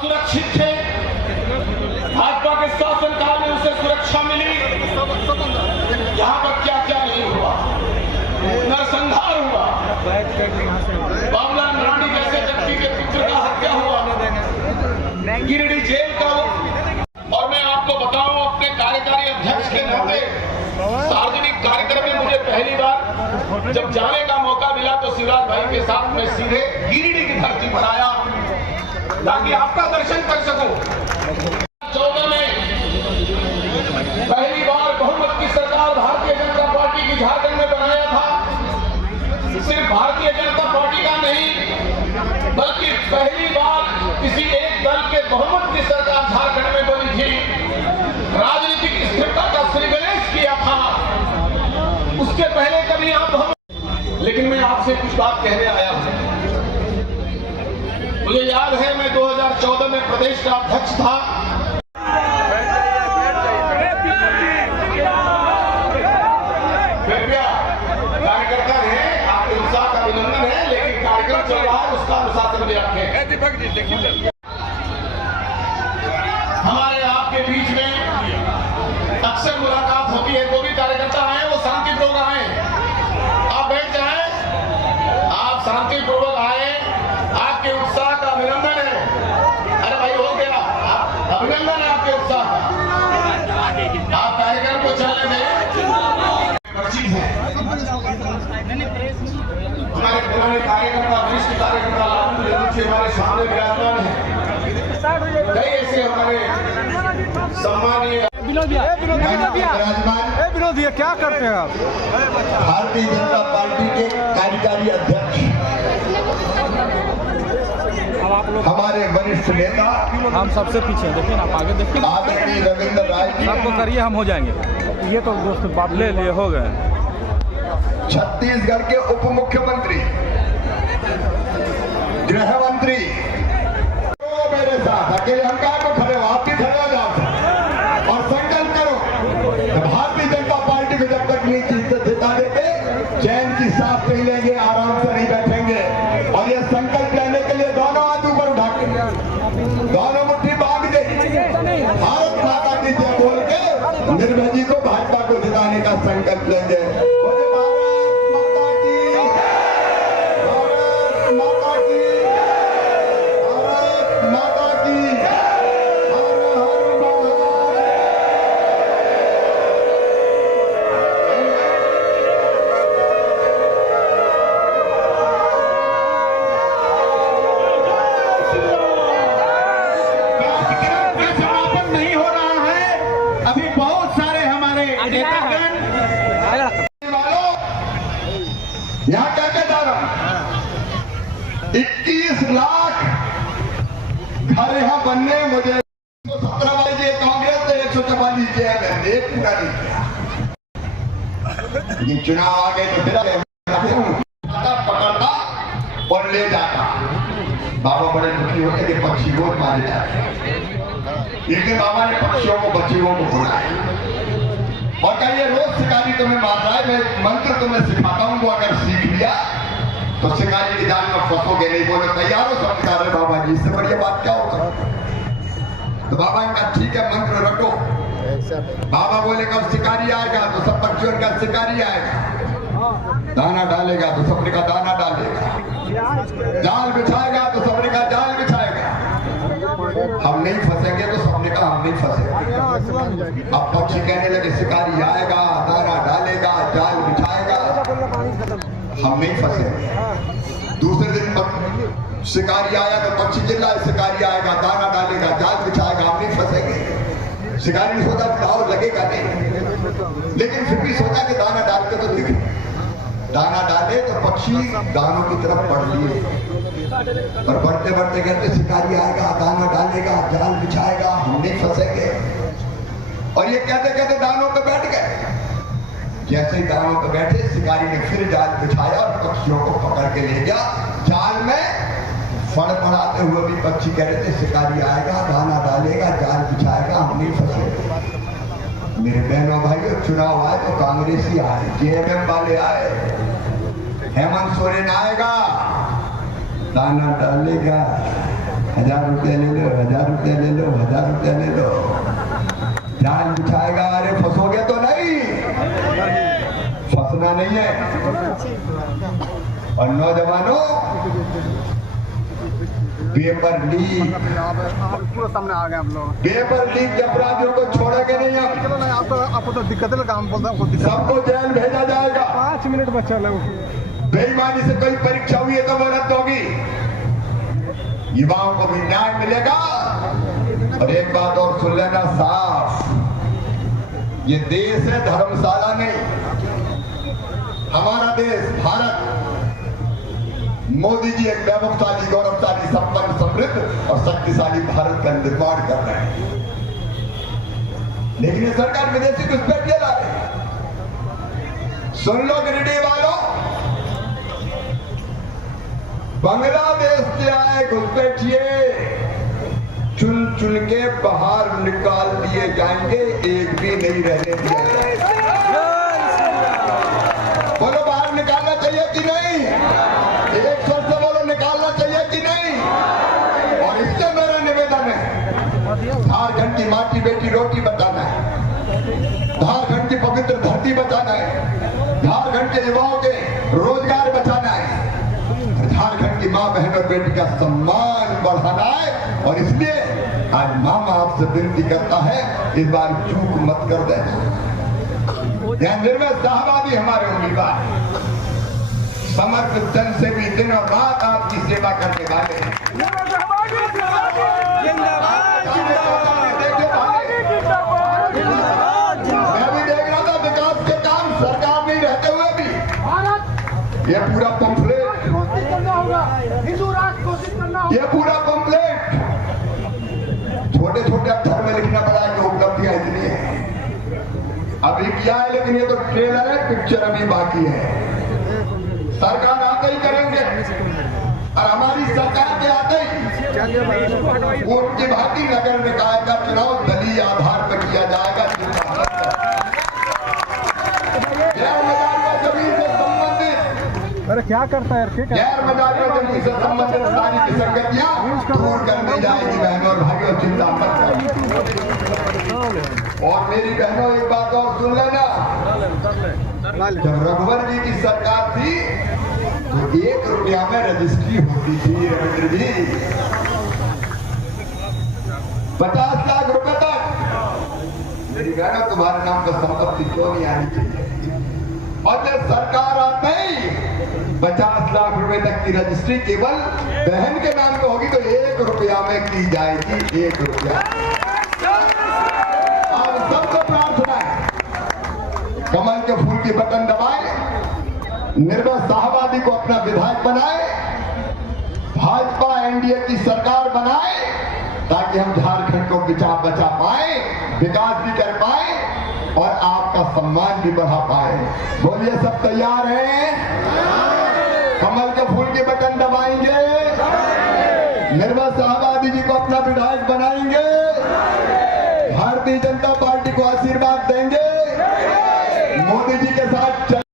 सुरक्षित थे। भाजपा के शासनकाल में उसे सुरक्षा मिली। यहाँ पर क्या क्या नहीं हुआ, नरसंहार हुआ, बाबूलाल मरांडी जैसे व्यक्ति के पुत्र का हत्या हुआ, गिरिडीह जेल का। और मैं आपको बताऊं, अपने कार्यकारी अध्यक्ष के नाते सार्वजनिक कार्यक्रम में मुझे पहली बार जब जाने का मौका मिला तो शिवराज भाई के साथ मैं सीधे गिरिडीह की धरती पर आया ताकि आपका दर्शन कर सकूं। 14 में पहली बार बहुमत की सरकार भारतीय जनता पार्टी की झारखंड में बनाया था। सिर्फ भारतीय जनता पार्टी का नहीं, बल्कि पहली बार किसी एक दल के बहुमत की सरकार झारखंड में बनी थी। राजनीतिक स्थिरता का श्रीगणेश किया था। उसके पहले कभी आप लेकिन मैं आपसे कुछ बात कहने आया हूं। मुझे याद है मैं 2014 में प्रदेश का अध्यक्ष था। कार्यकर्ता है, आपके उत्साह का अभिनंदन है, लेकिन कार्यक्रम चल रहा है, उसका अनुशासन भी रखें। हमारे आपके बीच में अक्सर मुलाकात होती है। वो भी कार्यकर्ता आए, वो शांतिपूर्वक आए। आप बैठ जाएं, आप शांतिपूर्वक आए, आपके उत्साह का अभिनंदन है। अरे भाई हो गया, अभिनंदन है आपके उत्साह का। आप कार्यक्रम को चलने दें। चीज है हमारे पुराने कार्यकर्ता, वरिष्ठ कार्यकर्ता हमारे सामने विराजमान है। कई ऐसे हमारे सम्मानीय विनोद भैया क्या करते हैं आप? भारतीय जनता पार्टी के कार्यकारी अध्यक्ष, हमारे वरिष्ठ नेता, हम सबसे पीछे देखिए ना, आप आगे देखिए। आदरणीय रविंद्र राय जी, आपको करिए, हम हो जाएंगे। ये तो दोस्त बात ले लिए हो गए। छत्तीसगढ़ के उप मुख्यमंत्री, गृह मंत्री, तो मेरे साथ अकेले हम कहा को खड़े हो, आप भी खड़े हो जाओ और संकल्प करो। भारतीय जनता पार्टी को जब तक नहीं जिता देते, चैन की सांस नहीं लेंगे, आराम से नहीं बैठेंगे। और ये संकल्प लेने के लिए दोनों हाथ ऊपर उठा के, दोनों मुट्ठी बांध के, भारत माता की जय बोल के निर्भय जी को, भाजपा को जिताने का संकल्प लेंगे। यहाँ क्या कहता रहा, 21 लाख घर यहाँ बनने, मुझे 117 वाली कांग्रेस से 144 जेल है, एक पूरा नहीं किया। ये चुनाव आ गए तो फिर पकड़ता और ले जाता। बाबा बड़े दुखी होते कि पक्षी रोज मारे जाते। एक बाबा ने पक्षियों को, बच्चियों को बुलाया और कहिए रोज शिकारी तुम्हें मार रहा है, मैं मंत्र तुम्हें सिखाता हूँ, वो अगर सीख लिया तो शिकारी की जाल में फंसोगे नहीं। बोले तैयार हो? सब कह रहे बाबा जी, इससे बढ़िया बात क्या होगा? तो बाबा ने कहा ठीक है, मंत्र रटो। बाबा बोले कब शिकारी आएगा तो सब पक्षियों का शिकारी आएगा, दाना डालेगा तो सबने का दाना डालेगा, जाल बिछाएगा तो सबने का जाल बिछाएगा। हम नहीं फंसेंगे तो सबने कहा हम नहीं फंसेंगे। अब पक्षी कहने लगे शिकारी आएगा, दाना डालेगा, जाल बिछाएगा, हम नहीं फंसेंगे। दूसरे दिन शिकारी आया तो पक्षी चिल्लाए शिकारी आएगा, दाना डालेगा, जाल बिछाएगा, हम नहीं फंसेंगे। शिकारी ने सोचा दाव लगेगा नहीं, लेकिन फिर भी सोचा कि दाना डाल के तो देखे। दाना डाले तो पक्षी दानों की तरफ बढ़ लिए और बढ़ते बढ़ते कहते शिकारी आएगा, दाना डालेगा, जाल बिछाएगा, हम नहीं फंसेंगे। और ये कहते कहते दानों पे बैठ गए। जैसे ही दानों पे बैठे, शिकारी ने फिर जाल बिछाया और पक्षियों को पकड़ के ले गया। जाल में फड़फड़ाते हुए भी पक्षी कह रहे थे शिकारी आएगा, दाना डालेगा, जाल बिछाएगा, हम नहीं फंसेंगे। मेरे बहनों भाइयों, चुनाव आए तो कांग्रेसी आए, जेएमएम वाले आए, हेमंत सोरेन आएगा, दाना डालेगा, 1000 रुपया ले लो, 1000 रुपया ले लो, 1000 रुपया ले लो। जाल बिछाएगा, अरे फंसोगे तो नहीं, फंसना नहीं है। और नौजवानों, पेपर लीक, पूरा सामने आ गए हम लोग। पेपर लीक के अपराधियों को छोड़ेंगे नहीं हम। आपको तो दिक्कत है, काम बोलता हूँ सबको जेल भेजा जाएगा। 5 मिनट बच्चा लोग। बेईमानी से कोई परीक्षा हुई है तो वो रद्द होगी, युवाओं को भी न्याय मिलेगा। और एक बात और सुन लेना साफ, ये देश है धर्मशाला नहीं। हमारा देश भारत, मोदी जी एक वैभवशाली, गौरवशाली, संपन्न, समृद्ध और शक्तिशाली भारत का निर्माण कर रहे हैं। लेकिन ये सरकार विदेशी घुसपैठिए ला रही है। सुन लो गिरिडीह वालों, बांग्लादेश से आए घुसपैठिए चुन चुन के बाहर निकाल दिए जाएंगे, एक भी नहीं रहने दिया जाएगा। बोलो बाहर निकालना चाहिए कि नहीं? एक स्वर से बोलो निकालना चाहिए कि नहीं? और इससे मेरा निवेदन है, झारखंड की माटी बेटी रोटी बचाना है, झारखंड की पवित्र धरती बचाना है, झारखंड के युवाओं के रोजगार बचाना है, झारखंड की मां बहन और बेटी का सम्मान बढ़ाना है। और इसलिए आज मामा आपसे विनती करता है, इस बार चूक मत कर देना। यह निर्मल शाहबादी हमारे उम्मीदवार, समर्पित जन से भी दिन और रात आपकी सेवा करने वाले हैं। मैं भी देख रहा था विकास के काम सरकार नहीं रहते हुए भी ये पूरा पंफलेट, हिंदू राष्ट्र घोषित करना, ये पूरा पंफलेट छोटे छोटे अक्षर में लिखना पड़ा कि उपलब्धियां इतनी है। अभी क्या है, लेकिन ये तो ट्रेलर है, पिक्चर अभी बाकी है। सरकार आते ही करेंगे, और हमारी सरकार के आते ही उनकी भाटी नगर निकाय का चुनाव दलीय आधार पर किया जाएगा। जमीन से संबंधित, अरे क्या करता है यार, गैर मजारिया जमीन से संबंधित सारी विसंगतियां दूर कर दी जाएगी। बहनों और भाइयों, चिंता मत करो। और मेरी बहनों, एक बात और सुन लेना, जब रघुवर जी की सरकार थी तो 1 रुपया में रजिस्ट्री होती थी रविंद्र जी, 50 लाख रुपए तक। मेरी बहनों, तुम्हारे नाम पर संपत्ति क्यों नहीं आनी चाहिए? और जब सरकार आते ही 50 लाख रुपए तक की रजिस्ट्री केवल बहन के नाम पे होगी, तो 1 रुपया में की जाएगी, 1 रुपया। और सबको प्रार्थना है, कमल के फूल की बटन दबाए, निर्मल शाहबादी को अपना विधायक बनाए, भाजपा एनडीए की सरकार बनाए, ताकि हम झारखंड को बचा पाए, विकास भी कर पाए और आपका सम्मान भी बढ़ा पाए। बोलिए, सब तैयार हैं? कमल के फूल के बटन दबाएंगे, निर्मल शाहबादी जी को अपना विधायक बनाएंगे, भारतीय जनता पार्टी को आशीर्वाद देंगे, मोदी जी के साथ